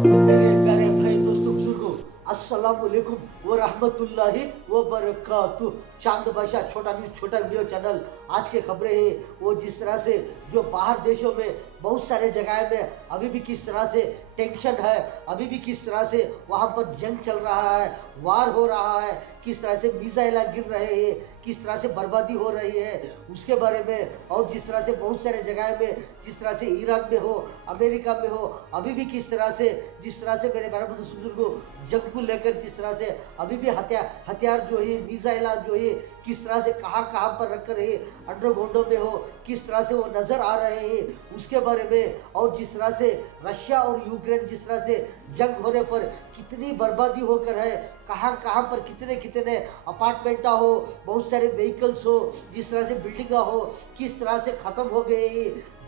मेरे प्यारे भाई दोस्तों बुजुर्गों, अस्सलाम वालेकुम व रहमतुल्लाहि व बरकातुहू। चांद बादशाह छोटा न्यूज़ छोटा वीडियो चैनल। आज की खबरें हैं वो जिस तरह से जो बाहर देशों में बहुत सारे जगह में अभी भी किस तरह से टेंशन है, अभी भी किस तरह से वहाँ पर जंग चल रहा है, वार हो रहा है, किस तरह से मिसाइल गिर रहे हैं, किस तरह से बर्बादी हो रही है उसके बारे में। और जिस तरह से बहुत सारे जगह में जिस तरह से ईरान में हो, अमेरिका में हो, अभी भी किस तरह से जिस तरह से मेरे बड़े बुजुर्गों जंग को लेकर जिस तरह से अभी भी हथियार जो है मिसाइल जो है किस तरह से कहाँ कहाँ पर रख कर है अंडरग्राउंडों में हो, किस तरह से वो नज़र आ रहे हैं उसके बारे में। और जिस तरह से रशिया और यूक्रेन जिस तरह से जंग होने पर कितनी बर्बादी होकर है, कहाँ कहाँ पर कितने कितने अपार्टमेंट हो, बहुत सारे व्हीकल्स हो, जिस तरह से बिल्डिंग हो किस तरह से ख़त्म हो गए,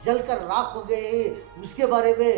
जलकर राख हो गए उसके बारे में।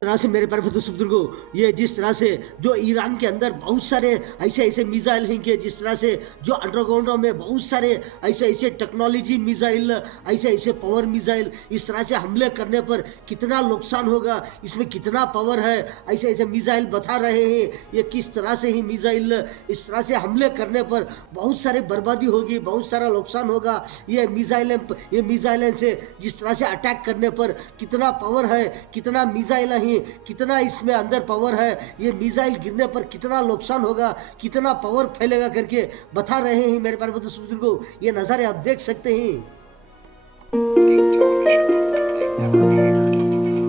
तरह से मेरे प्यारे बुजुर्गों, ये जिस तरह से जो ईरान के अंदर बहुत सारे ऐसे ऐसे मिसाइल हैं कि जिस तरह से जो अंडरग्राउंड में बहुत सारे ऐसे ऐसे टेक्नोलॉजी मिसाइल, ऐसे ऐसे पावर मिसाइल इस तरह से हमले करने पर कितना नुकसान होगा, इसमें कितना पावर है, ऐसे ऐसे मिसाइल बता रहे हैं। ये किस तरह से ही मिसाइल इस तरह से हमले करने पर बहुत सारी बर्बादी होगी, बहुत सारा नुकसान होगा। ये मिसाइल से जिस तरह से अटैक करने पर कितना पावर है, कितना मिसाइल है, कितना इसमें अंदर पावर है, ये मिसाइल गिरने पर कितना नुकसान होगा, कितना पावर फैलेगा करके बता रहे हैं मेरे प्यारे बुजुर्गों। ये नज़ारे आप देख सकते हैं।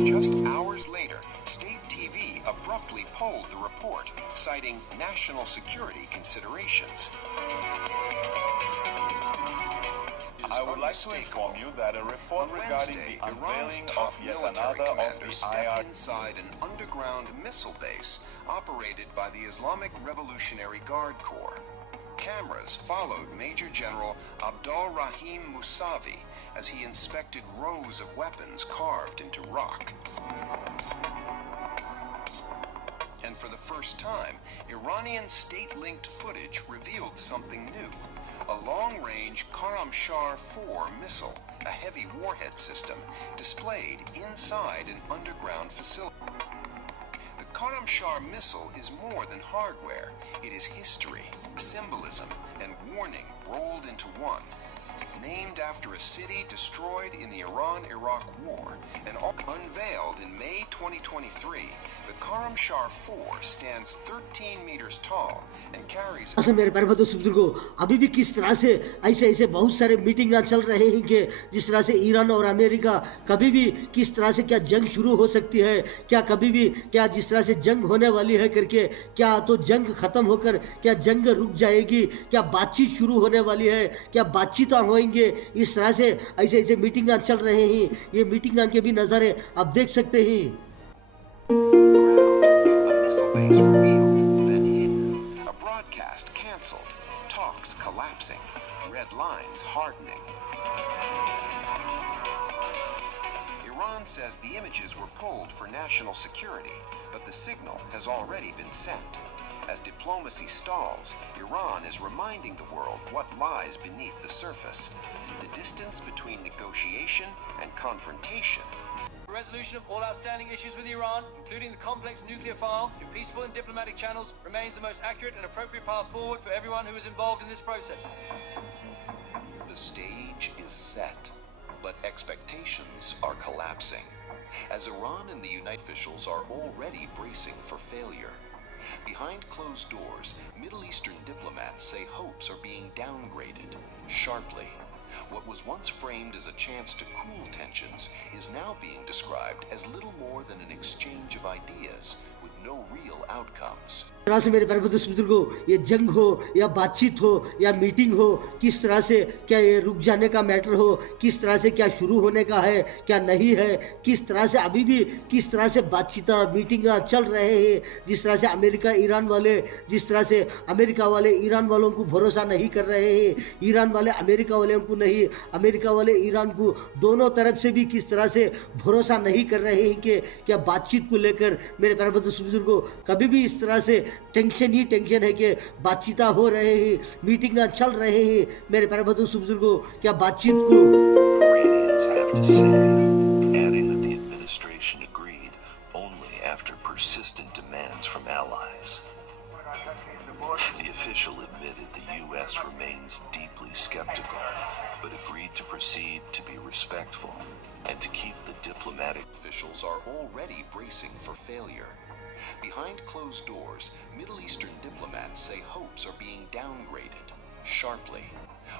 Just hours later, state TV abruptly pulled the report, citing national security considerations. I would like to inform you that a report regarding the unveiling of yet another of the stepped inside an underground missile base operated by the Islamic Revolutionary Guard Corps. Cameras followed Major General Abdul Rahim Musavi as he inspected rows of weapons carved into rock. And for the first time, Iranian state-linked footage revealed something new. A long-range Karamshar 4 missile, a heavy warhead system, displayed inside an underground facility. The Karamshar missile is more than hardware. It is history, symbolism, and warning rolled into one. Named after a city destroyed in the Iran-Iraq War and unveiled in May 2023, the Karamshar 4 stands 13 meters tall and carries... मेरे प्यारे बुजुर्गों, अभी भी किस तरह से ऐसे ऐसे बहुत सारे मीटिंग चल रहे हैं कि जिस तरह से ईरान और अमेरिका कभी भी किस तरह से क्या जंग शुरू हो सकती है, क्या कभी भी क्या जिस तरह से जंग होने वाली है करके, क्या तो जंग खत्म होकर क्या जंग रुक जाएगी, क्या बातचीत शुरू होने वाली है, क्या बातचीत होंगे। इस तरह से ऐसे ऐसे मीटिंग चल रहे हैं। ये मीटिंग के भी नज़ारे आप देख सकते हैं। A broadcast canceled, talks collapsing, red lines hardening. Iran says the images were pulled for national security, but the signal has already been sent. As diplomacy stalls, Iran is reminding the world what lies beneath the surface. The distance between negotiation and confrontation. Resolution of all outstanding issues with Iran, including the complex nuclear file, in peaceful and diplomatic channels, remains the most accurate and appropriate path forward for everyone who is involved in this process. The stage is set, but expectations are collapsing, as Iran and the United officials are already bracing for failure. Behind closed doors, Middle Eastern diplomats say hopes are being downgraded sharply. What was once framed as a chance to cool tensions is now being described as little more than an exchange of ideas with no real outcomes. तरह से मेरे प्यारे बुजुर्गों, ये जंग हो या बातचीत हो या मीटिंग हो, किस तरह से क्या ये रुक जाने का मैटर हो, किस तरह से क्या शुरू होने का है, क्या नहीं है, किस तरह से अभी भी किस तरह से बातचीत मीटिंग चल रहे हैं। जिस तरह से अमेरिका ईरान वाले जिस तरह से अमेरिका वाले ईरान वालों को भरोसा नहीं कर रहे हैं, ईरान वाले अमेरिका वालों को नहीं, अमेरिका वाले ईरान को, दोनों तरफ से भी किस तरह से भरोसा नहीं कर रहे हैं कि क्या बातचीत को लेकर मेरे प्यारे बुजुर्गों कभी भी इस तरह से टेंशन ही टेंशन है कि बातचीत हो रहे हैं, मीटिंग चल रहे हैं। मेरे प्यारे बुजुर्गों क्या बातचीत को have to say, adding that the administration agreed only after persistent demands from allies. The official admitted the U.S. remains deeply skeptical, but agreed to proceed to be respectful and to keep the diplomatic. Officials are already bracing for failure. Behind closed doors, Middle Eastern diplomats say hopes are being downgraded sharply.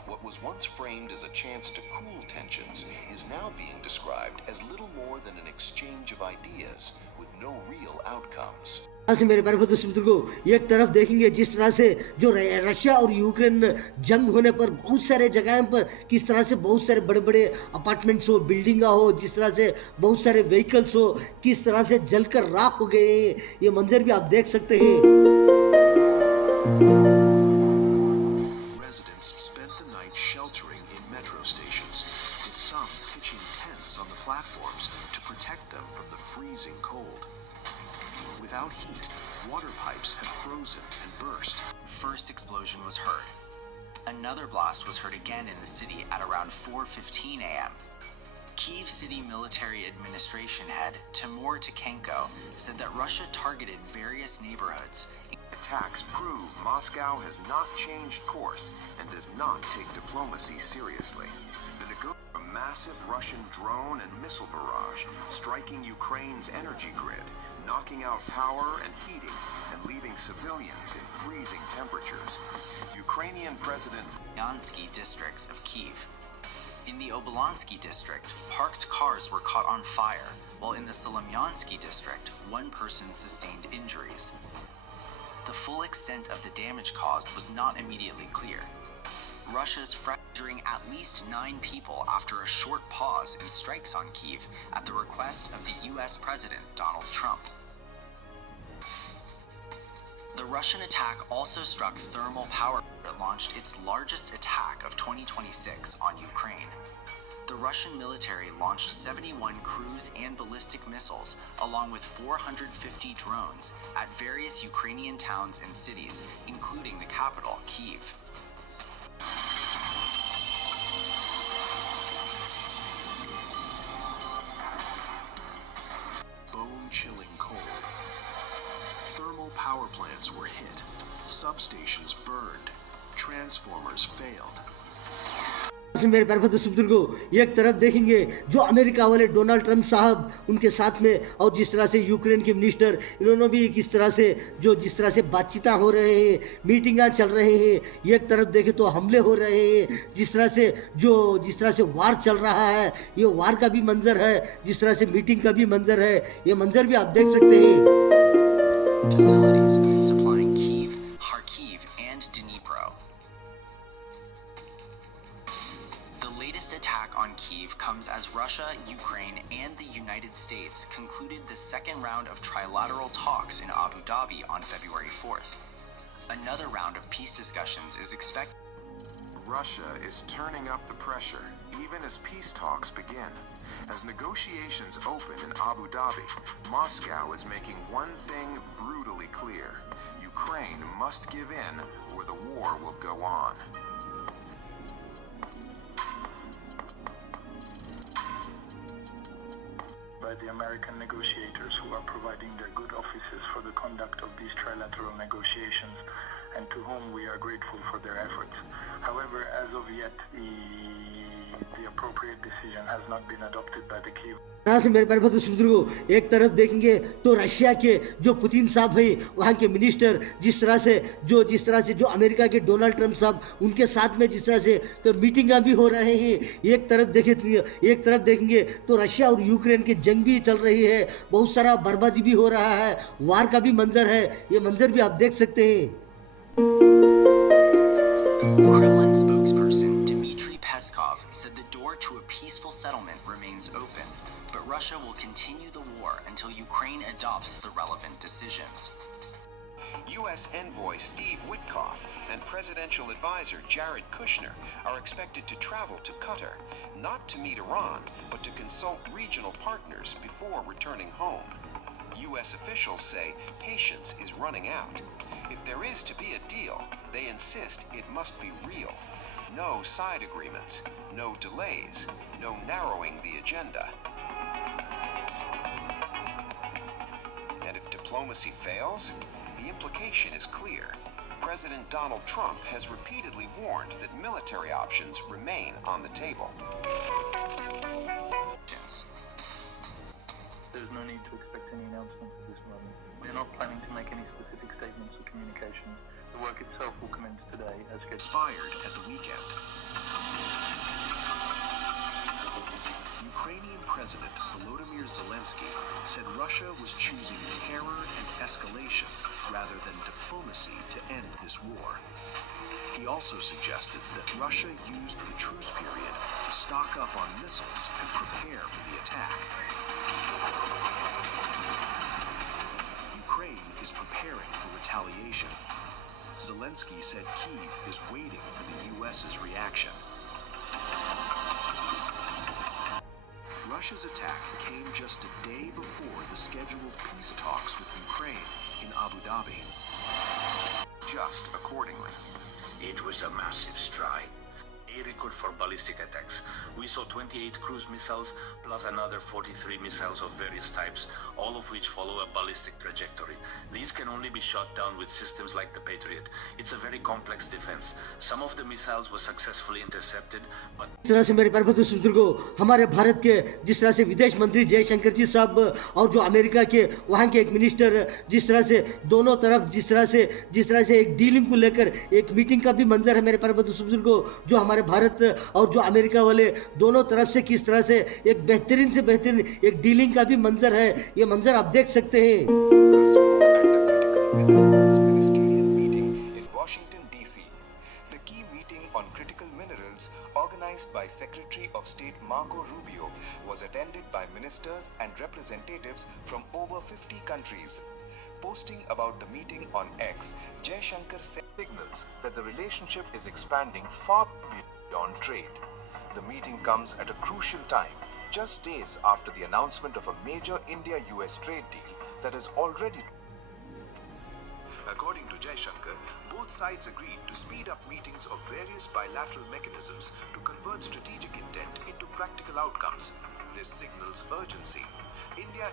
What was once framed as a chance to cool tensions is now being described as little more than an exchange of ideas with no real outcomes. यहाँ से मेरे प्यारे दोस्तों मित्रों को एक तरफ देखेंगे जिस तरह से जो रशिया और यूक्रेन जंग होने पर बहुत सारे जगह पर किस तरह से बहुत सारे बड़े बड़े अपार्टमेंट्स हो, बिल्डिंग हो, जिस तरह से बहुत सारे व्हीकल्स हो, किस तरह से जलकर राख हो गए हैं। ये मंजर भी आप देख सकते हैं। Residents spent the night sheltering in metro stations, with some pitching tents on the platforms to protect them from the freezing cold. Without heat, water pipes had frozen and burst. First explosion was heard. Another blast was heard again in the city at around 4:15 a.m. Kyiv City Military Administration head Timur Tikhenko said that Russia targeted various neighborhoods. Attacks prove Moscow has not changed course and does not take diplomacy seriously. A massive Russian drone and missile barrage striking Ukraine's energy grid, knocking out power and heating and leaving civilians in freezing temperatures. Ukrainian President Oblyansky districts of Kyiv. In the Oblyansky district, parked cars were caught on fire, while in the Solomyansky district, one person sustained injuries. The full extent of the damage caused was not immediately clear. Russia's fracturing at least 9 people after a short pause in strikes on Kyiv at the request of the US President Donald Trump. The Russian attack also struck thermal power that launched its largest attack of 2026 on Ukraine. The Russian military launched 71 cruise and ballistic missiles, along with 450 drones, at various Ukrainian towns and cities, including the capital, Kyiv. Bone-chilling cold. Thermal power plants were hit. Substations burned. Transformers failed. मेरे प्यारे दोस्तों मित्रों एक तरफ देखेंगे जो America वाले Donald Trump साहब उनके साथ में और जिस तरह से यूक्रेन के मिनिस्टर इन्होंने भी किस तरह से जिस तरह से बातचीत हो रहे हैं, मीटिंग चल रहे हैं। एक तरफ देखें तो हमले हो रहे हैं, जिस तरह से वार चल रहा है, ये वार का भी मंजर है, जिस तरह से मीटिंग का भी मंजर है, ये मंजर भी आप देख सकते हैं। Facilities supplying Kyiv, Kharkiv, and Dnipro. The latest attack on Kyiv comes as Russia, Ukraine, and the United States concluded the second round of trilateral talks in Abu Dhabi on February 4th. Another round of peace discussions is expected. Russia is turning up the pressure, even as peace talks begin. As negotiations open in Abu Dhabi, Moscow is making one thing brutally clear. Ukraine must give in, or the war will go on. By the American negotiators who are providing their good offices for the conduct of these trilateral negotiations, and to whom we are grateful for their efforts. However, as of yet, the appropriate decision has not been adopted by the Kyiv. यहाँ से मेरे प्यारे दोस्तों एक तरफ देखेंगे तो Russia के जो पुतिन साहब हैं, वहाँ के मिनिस्टर जिस तरह से जो अमेरिका के डोनाल्ड ट्रंप साहब उनके साथ में जिस तरह से तो मीटिंग भी हो रहे हैं। एक तरफ देखेंगे तो रशिया और यूक्रेन की जंग भी चल रही है, बहुत सारा बर्बादी भी हो रहा है, वार का भी मंजर है, ये मंजर भी आप देख सकते हैं। Kremlin spokesperson Dmitry Peskov said the door to a peaceful settlement remains open, but Russia will continue the war until Ukraine adopts the relevant decisions. U.S. envoy Steve Witkoff and presidential advisor Jared Kushner are expected to travel to Qatar, not to meet Iran, but to consult regional partners before returning home. U.S. officials say patience is running out. If there is to be a deal, they insist it must be real. No side agreements, no delays, no narrowing the agenda. And if diplomacy fails, the implication is clear. President Donald Trump has repeatedly warned that military options remain on the table. There's no need to expect any announcements at this moment. We are not planning to make any specific statements or communications. The work itself will commence today as scheduled. Expired at the weekend. Ukrainian President Volodymyr Zelensky said Russia was choosing terror and escalation rather than diplomacy to end this war. He also suggested that Russia used the truce period to stock up on missiles and prepare for the attack. Ukraine is preparing for retaliation. Zelensky said Kyiv is waiting for the U.S.'s reaction. Russia's attack came just a day before the scheduled peace talks with Ukraine in Abu Dhabi. Just accordingly. It was a massive strike. A record for ballistic attacks. We saw 28 cruise missiles plus another 43 missiles of various types, all of which follow a ballistic trajectory. These can only be shot down with systems like the Patriot. It's a very complex defense. Some of the missiles were successfully intercepted, but जिस तरह से मेरे प्यारे बुजुर्गों, हमारे भारत के जिस तरह से विदेश मंत्री जयशंकर जी साहब और जो अमेरिका के वहाँ के एक मिनिस्टर, जिस तरह से दोनों तरफ जिस तरह से एक डीलिंग को लेकर एक मीटिंग का भी मंजर है मेरे प्यारे बुजुर्गों, जो हमारे भारत और जो अमेरिका वाले दोनों तरफ से किस तरह से एक बेहतरीन से बेहतरीन एक डीलिंग का भी मंजर है, ये मंजर आप देख सकते हैं. Ministerial meeting in Washington, D.C. The key meeting on critical minerals, organized by Secretary of State Marco Rubio, was attended by ministers and representatives from over 50 countries. Posting about the meeting on X, Jaishankar signals that the relationship is expanding far beyond trade. The meeting comes at a crucial time, just days after the announcement of a major India-US trade deal that is already. According to Jaishankar, both sides agreed to speed up meetings of various bilateral mechanisms to convert strategic intent into practical outcomes. This signals urgency. India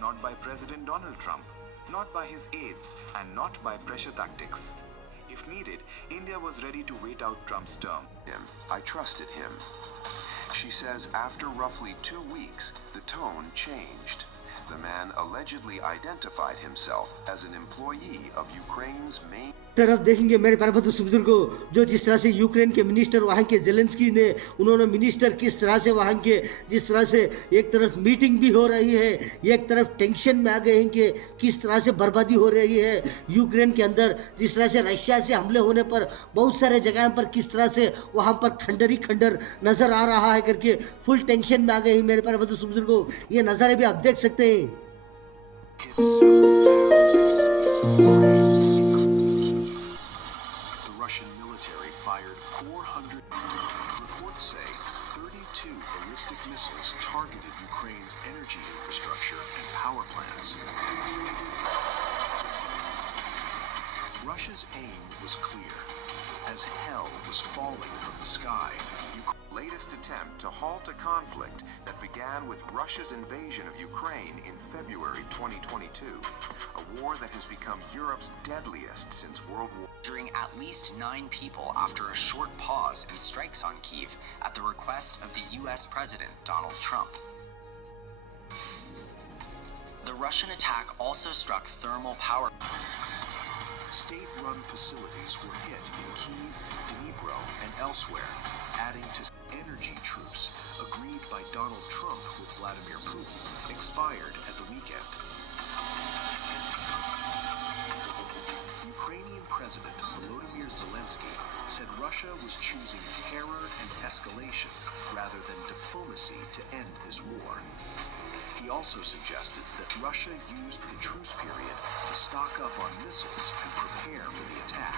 not by President Donald Trump, not by his aides, and not by pressure tactics. If needed, India was ready to wait out Trump's term. I trusted him. She says after roughly 2 weeks, the tone changed. The man allegedly identified himself as an employee of Ukraine's main तरफ देखेंगे मेरे प्यारे बुजुर्गों, जो जिस तरह से Ukraine के मिनिस्टर वहाँ के जेलेंस्की ने उन्होंने मिनिस्टर किस तरह से वहाँ के जिस तरह से एक तरफ मीटिंग भी हो रही है, एक तरफ टेंशन में आ गए हैं कि किस तरह से बर्बादी हो रही है यूक्रेन के अंदर, जिस तरह से रशिया से हमले होने पर बहुत सारे जगह पर किस तरह से वहाँ पर खंडर ही खंडर नज़र आ रहा है करके फुल टेंशन में आ गए हैं मेरे प्यारे बुजुर्गों. ये नज़ारे भी आप देख सकते हैं. Russian military fired 400. Reports say 32 ballistic missiles targeted Ukraine's energy infrastructure and power plants. Russia's aim was clear. As hell was falling from the sky, latest attempt to halt a conflict that began with Russia's invasion of Ukraine in February 2022, a war that has become Europe's deadliest since World War. Injuring at least 9 people after a short pause in strikes on Kyiv at the request of the U.S. President Donald Trump. The Russian attack also struck thermal power. State-run facilities were hit in Kyiv, Dnipro, and elsewhere, adding to energy truce agreed by Donald Trump with Vladimir Putin expired at the weekend. Ukrainian President Volodymyr Zelensky said Russia was choosing terror and escalation rather than diplomacy to end this war. He also suggested that Russia used the truce period to stock up on missiles and prepare for the attack.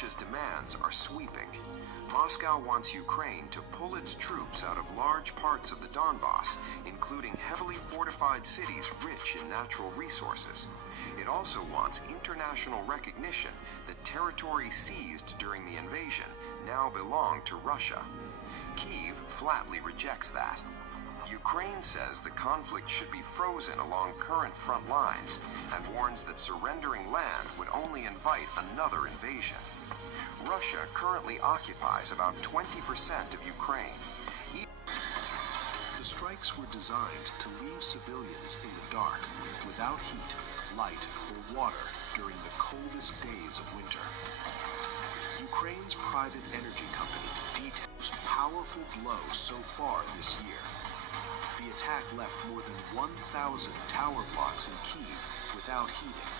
Russia's demands are sweeping. Moscow wants Ukraine to pull its troops out of large parts of the Donbass, including heavily fortified cities rich in natural resources. It also wants international recognition that territory seized during the invasion now belong to Russia. Kyiv flatly rejects that. Ukraine says the conflict should be frozen along current front lines and warns that surrendering land would only invite another invasion. Russia currently occupies about 20% of Ukraine. The strikes were designed to leave civilians in the dark, without heat, light, or water during the coldest days of winter. Ukraine's private energy company details powerful blow so far this year. The attack left more than 1,000 tower blocks in Kyiv without heating.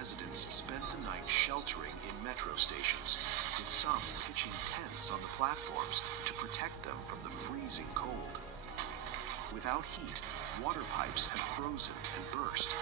Residents spent the night sheltering in metro stations, with some pitching tents on the platforms to protect them from the freezing cold. Without heat, water pipes had frozen and burst.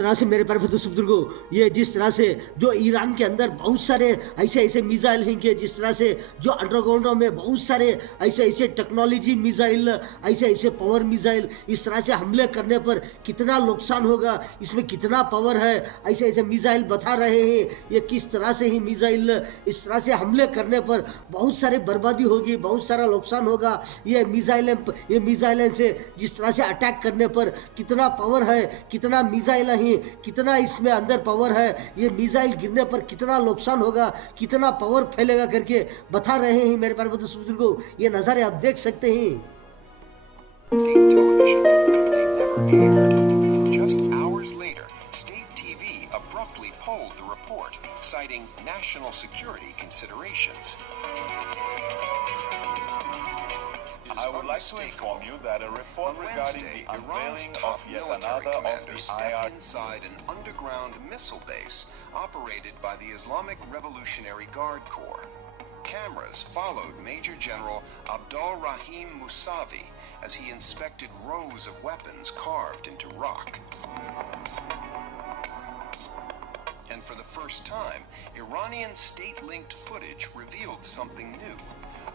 तरह से मेरे प्यारे दोस्तों बुजुर्गों, ये जिस तरह से जो ईरान के अंदर बहुत सारे ऐसे मिसाइल हैं कि जिस तरह से जो अंडरग्राउंड में बहुत सारे ऐसे टेक्नोलॉजी मिसाइल, ऐसे पावर मिसाइल, इस तरह से हमले करने पर कितना नुकसान होगा, इसमें कितना पावर है, ऐसे मिसाइल बता रहे हैं। ये किस तरह से ही मिसाइल इस तरह से हमले करने पर बहुत सारे बर्बादी होगी, बहुत सारा नुकसान होगा। ये मिसाइल से जिस तरह से अटैक करने पर कितना पावर है, कितना मिसाइल है, कितना इसमें अंदर पावर है, ये मिसाइल गिरने पर कितना नुकसान होगा, कितना पावर फैलेगा करके बता रहे हैं मेरे प्यारे दोस्तों बुजुर्गों। ये नज़ारे आप देख सकते हैं। Just hours later, state TV abruptly pulled the report, citing national security considerations. I would like to inform you that a report regarding the unveiling of yet another of the stepped inside an underground missile base operated by the Islamic Revolutionary Guard Corps. Cameras followed Major General Abdul Rahim Musavi as he inspected rows of weapons carved into rock. And for the first time, Iranian state-linked footage revealed something new.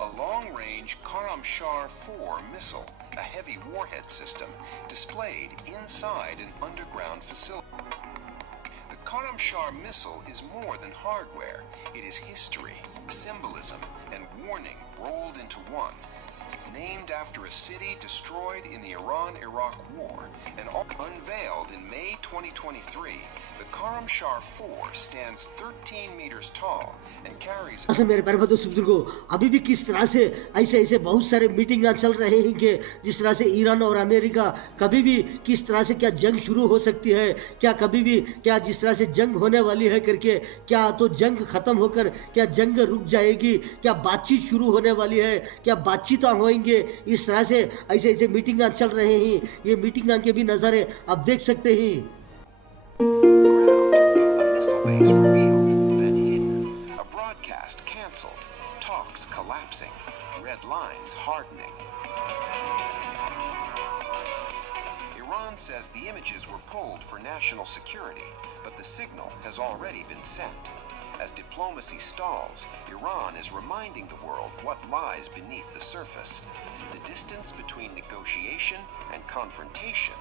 A long-range Karamshar 4 missile, a heavy warhead system, displayed inside an underground facility. The Karamshar missile is more than hardware. It is history, symbolism, and warning rolled into one. Named after a city destroyed in the Iran-Iraq War and unveiled in May 2023, the Karamshar 4 stands 13 meters tall and carries... मेरे प्यारे दोस्तों बुजुर्गों, अभी भी किस तरह से ऐसे बहुत सारे मीटिंग चल रहे हैं कि जिस तरह से ईरान और अमेरिका कभी भी किस तरह से क्या जंग शुरू हो सकती है, क्या कभी भी क्या जिस तरह से जंग होने वाली है करके, क्या तो जंग खत्म होकर क्या जंग रुक जाएगी, क्या बातचीत शुरू होने वाली है, क्या बातचीत होंगे, इस तरह से ऐसे मीटिंग चल रहे हैं। ये मीटिंग के भी नज़ारे आप देख सकते हैं। A broadcast cancelled, talks collapsing, red lines hardening. Iran says the images were pulled for national security, but the signal has already been sent. As diplomacy stalls, Iran is reminding the world what lies beneath the surface. The distance between negotiation and confrontation.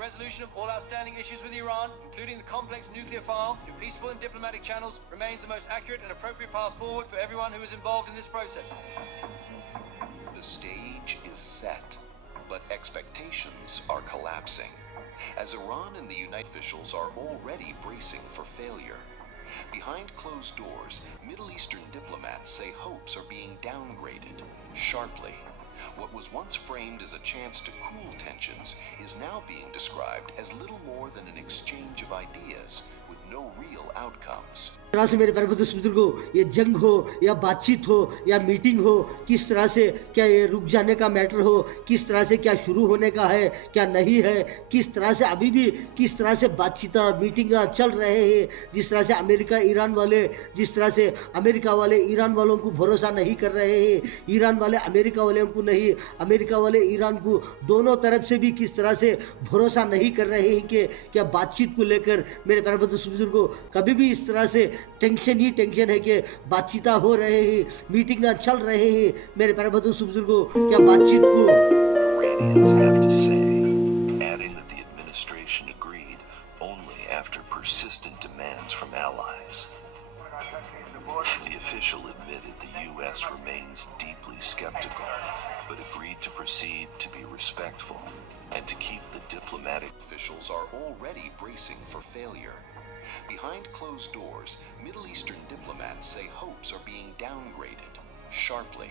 Resolution of all outstanding issues with Iran, including the complex nuclear file, through peaceful and diplomatic channels, remains the most accurate and appropriate path forward for everyone who is involved in this process. The stage is set, but expectations are collapsing, as Iran and the United officials are already bracing for failure. Behind closed doors, Middle Eastern diplomats say hopes are being downgraded sharply. What was once framed as a chance to cool tensions is now being described as little more than an exchange of ideas, with no real outcomes. तरह से मेरे प्यारे बुजुर्गों, ये जंग हो या बातचीत हो या मीटिंग हो, किस तरह से क्या ये रुक जाने का मैटर हो, किस तरह से क्या शुरू होने का है, क्या नहीं है, किस तरह से अभी भी किस तरह से बातचीत मीटिंग चल रहे हैं, जिस तरह से अमेरिका ईरान वाले, जिस तरह से अमेरिका वाले ईरान वालों को भरोसा नहीं कर रहे हैं, ईरान वाले अमेरिका वालों को नहीं, अमेरिका वाले ईरान को, दोनों तरफ से भी किस तरह से भरोसा नहीं कर रहे हैं कि क्या बातचीत को लेकर मेरे प्यारे बुजुर्गों, कभी भी इस तरह से टेंशन ही टेंशन है कि बातचीत हो रहे हैं, मीटिंग चल रहे हैं, मेरे प्यारे बुजुर्गों, क्या बातचीत को Iranians have to say, adding that the administration agreed only after persistent demands from allies. The official admitted the U.S. remains deeply skeptical, but agreed to proceed to be respectful and to keep the diplomatic. Officials are already bracing for failure. Behind closed doors, Middle Eastern diplomats say hopes are being downgraded sharply.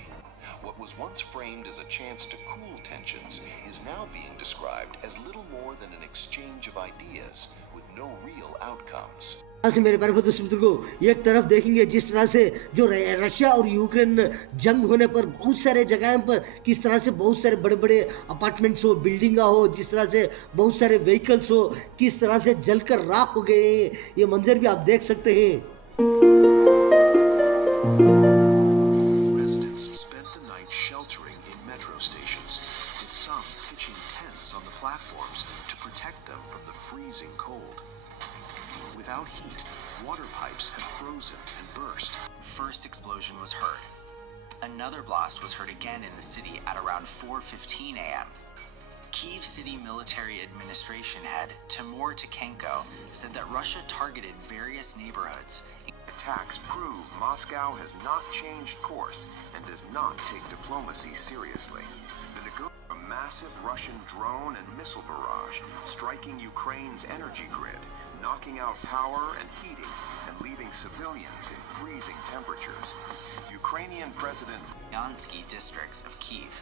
What was once framed as a chance to cool tensions is now being described as little more than an exchange of ideas with no real outcomes. से मेरे प्यारे बुजुर्गों, एक तरफ देखेंगे जिस तरह से जो रशिया और यूक्रेन जंग होने पर बहुत सारे जगहों पर किस तरह से बहुत सारे बड़े बड़े अपार्टमेंट्स हो, बिल्डिंग हो, जिस तरह से बहुत सारे व्हीकल्स हो, किस तरह से जलकर राख हो गए हैं, ये मंजर भी आप देख सकते हैं. Residents spent the night sheltering in metro stations, with some pitching tents on the platforms to protect them from the freezing cold. Without heat, water pipes had frozen and burst. First explosion was heard. Another blast was heard again in the city at around 4:15 a.m. Kyiv City Military Administration head Timur Tikhenko said that Russia targeted various neighborhoods. Attacks prove Moscow has not changed course and does not take diplomacy seriously. A massive Russian drone and missile barrage striking Ukraine's energy grid, knocking out power and heating and leaving civilians in freezing temperatures. Ukrainian President Yansky districts of Kyiv.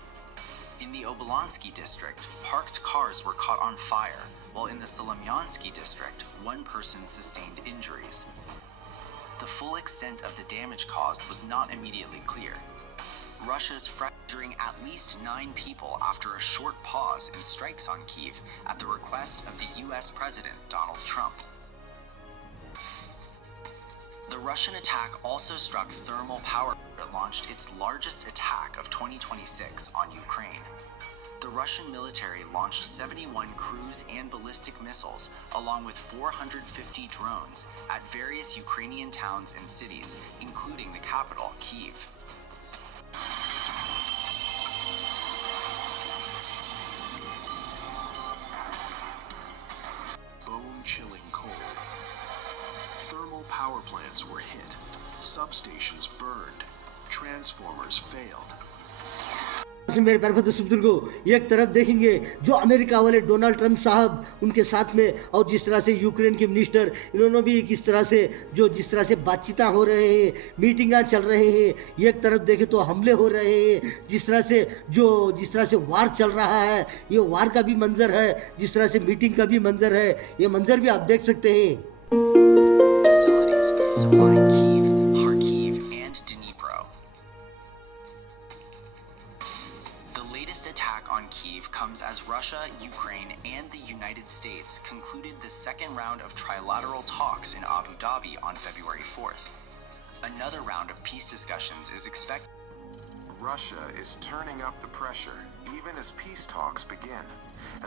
In the Obolonsky district, parked cars were caught on fire, while in the Solomyansky district, one person sustained injuries. The full extent of the damage caused was not immediately clear. Russia's fracturing at least 9 people after a short pause in strikes on Kyiv at the request of the US President Donald Trump. The Russian attack also struck thermal power that launched its largest attack of 2026 on Ukraine. The Russian military launched 71 cruise and ballistic missiles, along with 450 drones, at various Ukrainian towns and cities, including the capital, Kyiv. Bone-chilling cold. Thermal power plants were hit. Substations burned. Transformers failed. मेरे प्यारे बुजुर्गों, एक तरफ देखेंगे जो America वाले Donald Trump साहब उनके साथ में, और जिस तरह से यूक्रेन के मिनिस्टर, इन्होंने भी किस तरह से जिस तरह से बातचीत हो रहे हैं, मीटिंग चल रहे हैं, एक तरफ देखें तो हमले हो रहे हैं, जिस तरह से वार चल रहा है, ये वार का भी मंजर है, जिस तरह से मीटिंग का भी मंजर है, ये मंजर भी आप देख सकते हैं. Kyiv comes as Russia, Ukraine, and the United States concluded the second round of trilateral talks in Abu Dhabi on February 4th. Another round of peace discussions is expected. Russia is turning up the pressure, even as peace talks begin.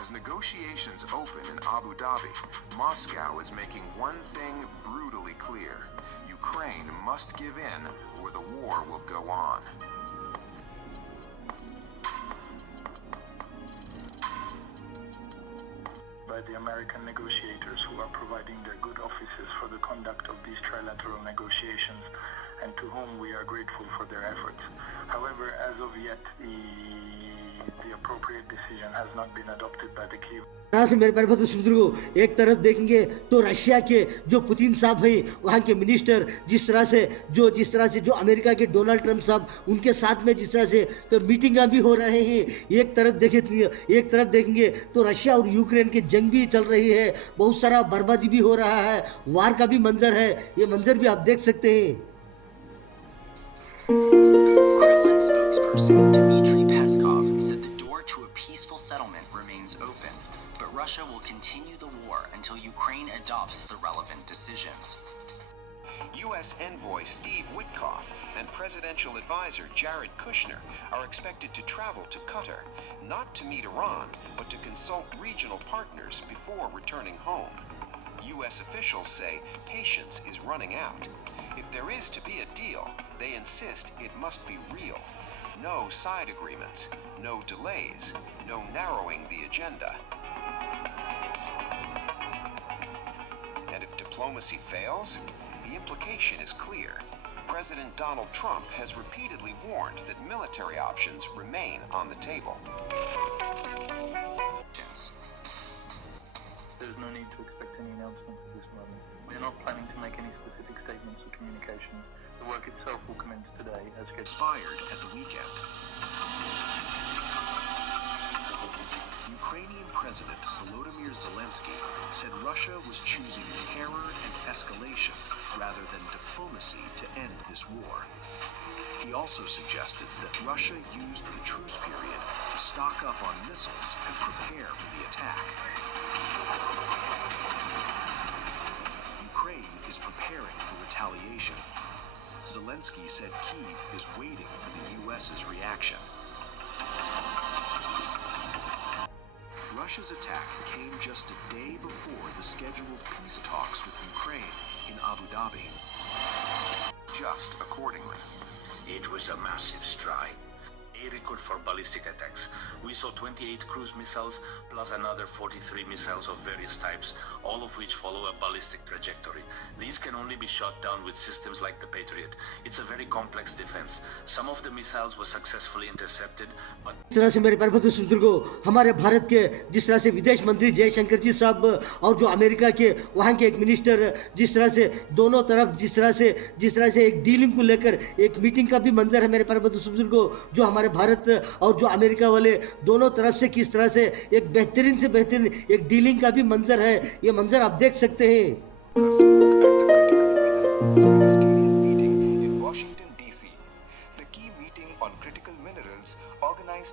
As negotiations open in Abu Dhabi, Moscow is making one thing brutally clear. Ukraine must give in, or the war will go on. By the American negotiators who are providing their good offices for the conduct of these trilateral negotiations, and to whom we are grateful for their efforts. However, as of yet, the the appropriate decision has not been adopted by the Kyiv. यहाँ से मेरे प्यारे बुजुर्गों, एक तरफ देखेंगे तो Russia के जो पुतिन साहब हैं, वहाँ के मिनिस्टर जिस तरह से जो अमेरिका के डोनाल्ड ट्रम्प साहब उनके साथ में जिस तरह से तो मीटिंगां भी हो रहे हैं। एक तरफ देखेंगे तो रशिया और यूक्रेन की जंग भी चल रही है, बहुत सारा बर्बादी भी हो रहा है, वार का भी मंजर है। ये मंजर भी आप देख सकते हैं। Kremlin spokesperson Dmitry Peskov said the door to a peaceful settlement remains open, but Russia will continue the war until Ukraine adopts the relevant decisions. U.S. envoy Steve Witkoff and presidential advisor Jared Kushner are expected to travel to Qatar, not to meet Iran, but to consult regional partners before returning home. U.S. officials say patience is running out. If there is to be a deal, they insist it must be real. No side agreements, no delays, no narrowing the agenda. And if diplomacy fails, the implication is clear. President Donald Trump has repeatedly warned that military options remain on the table. There's no need to expect any announcements at this moment. We are not planning to make any specific statements or communications. The work itself will commence today as expired at the weekend. Ukrainian President Volodymyr Zelensky said Russia was choosing terror and escalation rather than diplomacy to end this war. He also suggested that Russia used the truce period to stock up on missiles and prepare for the attack. Ukraine is preparing for retaliation. Zelensky said Kyiv is waiting for the U.S.'s reaction. Russia's attack came just a day before the scheduled peace talks with Ukraine in Abu Dhabi. Just accordingly. It was a massive strike. A record for ballistic attacks. We saw 28 cruise missiles plus another 43 missiles of various types, all of which follow a ballistic trajectory. These can only be shot down with systems like the Patriot. It's a very complex defense. Some of the missiles were successfully intercepted, but इस तरह से मेरे प्यारे बुजुर्गों, हमारे भारत के जिस तरह से विदेश मंत्री जयशंकर जी साहब और जो अमेरिका के वहाँ के एक मिनिस्टर जिस तरह से दोनों तरफ जिस तरह से एक डीलिंग को लेकर एक मीटिंग का भी मंजर है मेरे प्यारे बुजुर्गों, जो हमारे भारत और जो अमेरिका वाले दोनों तरफ से किस तरह से एक बेहतरीन से बेहतरीन एक डीलिंग का भी मंजर है। ये मंजर आप देख सकते हैं।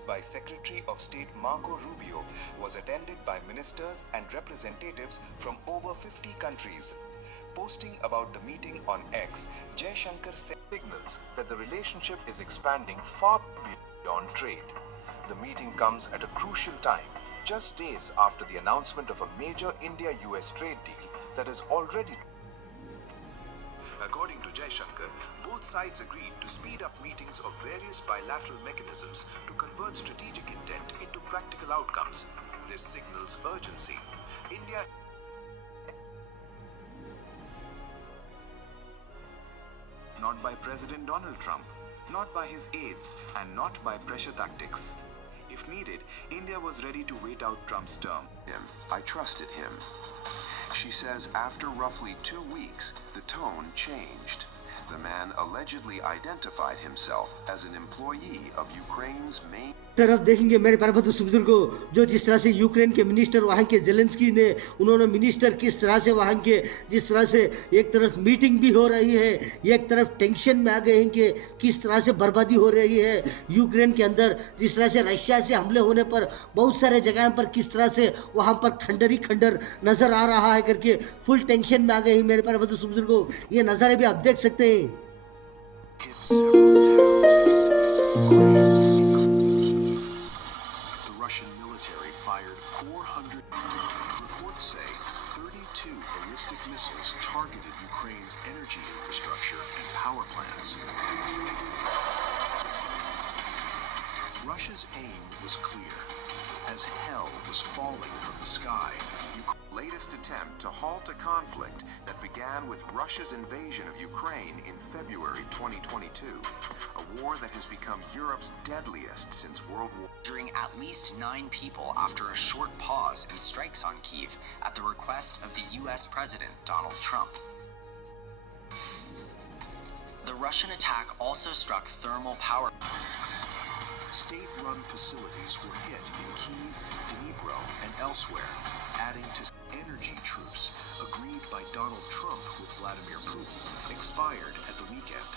By Secretary of State Marco Rubio was attended by ministers and representatives from over 50 countries. Posting about the meeting on X, Jaishankar said signals that the relationship is expanding far beyond trade. The meeting comes at a crucial time, just days after the announcement of a major India-US trade deal that is already. According to Jaishankar, both sides agreed to speed up meetings of various bilateral mechanisms to convert strategic intent into practical outcomes. This signals urgency. India not by President Donald Trump, not by his aides, and not by pressure tactics. If needed, India was ready to wait out Trump's term. I trusted him. She says after roughly 2 weeks, the tone changed. The man allegedly identified himself as an employee of Ukraine's main तरफ देखेंगे मेरे प्यारे बुजुर्गों, जो जिस तरह से Ukraine के मिनिस्टर वहाँ के जेलेंस्की ने उन्होंने मिनिस्टर किस तरह से वहाँ के जिस तरह से एक तरफ मीटिंग भी हो रही है, एक तरफ टेंशन में आ गए हैं कि किस तरह से बर्बादी हो रही है यूक्रेन के अंदर, जिस तरह से रशिया से हमले होने पर बहुत सारे जगह पर किस तरह से वहाँ पर खंडर नज़र आ रहा है करके फुल टेंशन में आ गए हैं मेरे प्यारे बुजुर्गों। ये नज़ारे भी आप देख सकते हैं। Russian military fired 400. Reports say 32 ballistic missiles targeted Ukraine's energy infrastructure and power plants. Russia's aim was clear. As hell was falling from the sky, latest attempt to halt a conflict that began with Russia's invasion of Ukraine in February 2022, a war that has become Europe's deadliest since World War. Injuring at least 9 people after a short pause in strikes on Kyiv at the request of the US President Donald Trump. The Russian attack also struck thermal power. State-run facilities were hit in Kyiv, Dnipro, and elsewhere, adding to energy truce agreed by Donald Trump with Vladimir Putin, expired at the weekend.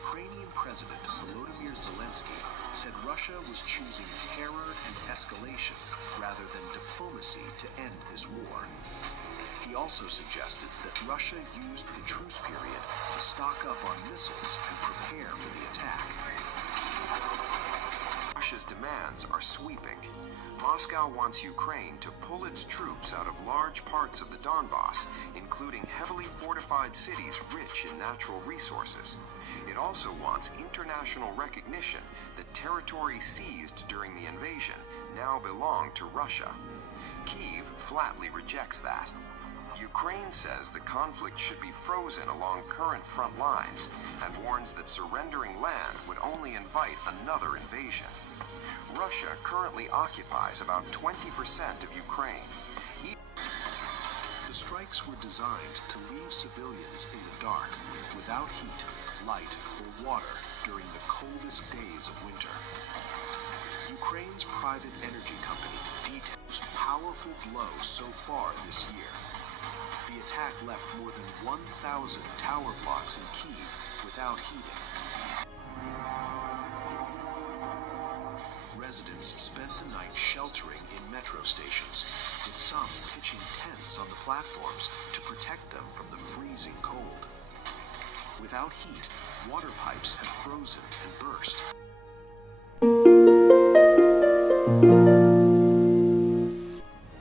Ukrainian President Volodymyr Zelensky said Russia was choosing terror and escalation rather than diplomacy to end this war. He also suggested that Russia used the truce period to stock up on missiles and prepare for the attack. Russia's demands are sweeping. Moscow wants Ukraine to pull its troops out of large parts of the Donbass, including heavily fortified cities rich in natural resources. It also wants international recognition that territory seized during the invasion now belong to Russia. Kyiv flatly rejects that. Ukraine says the conflict should be frozen along current front lines and warns that surrendering land would only invite another invasion. Russia currently occupies about 20% of Ukraine. The strikes were designed to leave civilians in the dark, without heat, light, or water during the coldest days of winter. Ukraine's private energy company detailed the most powerful blow so far this year. The attack left more than 1,000 tower blocks in Kyiv without heating. Residents spent the night sheltering in metro stations, with some pitching tents on the platforms to protect them from the freezing cold. Without heat, water pipes had frozen and burst.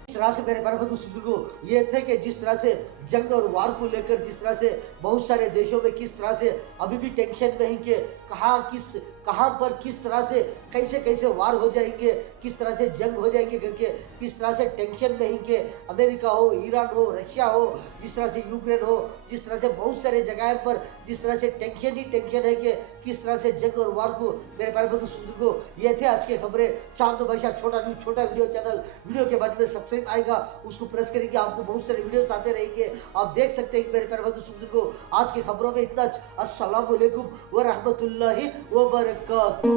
इस तरह से मेरे बराबर बुजुर्गों ये थे कि जिस तरह से जंग और वार को लेकर जिस तरह से बहुत सारे देशों में किस तरह से अभी भी टेंशन में ही कि कहाँ पर किस तरह से कैसे वार हो जाएंगे, किस तरह से जंग हो जाएंगे करके किस तरह से टेंशन में ही कि अमेरिका हो, ईरान हो, रशिया हो, जिस तरह से यूक्रेन हो, जिस तरह से बहुत सारे जगह पर जिस तरह से टेंशन ही टेंशन है कि किस तरह से जंग और वार को मेरे बराबर बुजुर्गों ये थे आज के खबरें। चांद बादशाह छोटा न्यूज़ छोटा वीडियो चैनल, वीडियो के बाद में सब्सक्राइब आएगा उसको प्रेस करेंगे, आपको बहुत सारे वीडियोस आते रहेंगे, आप देख सकते हैं मेरे प्यारे बुजुर्गों आज की खबरों में इतना। अस्सलाम वालेकुम व रहमतुल्लाहि व बरकातहू।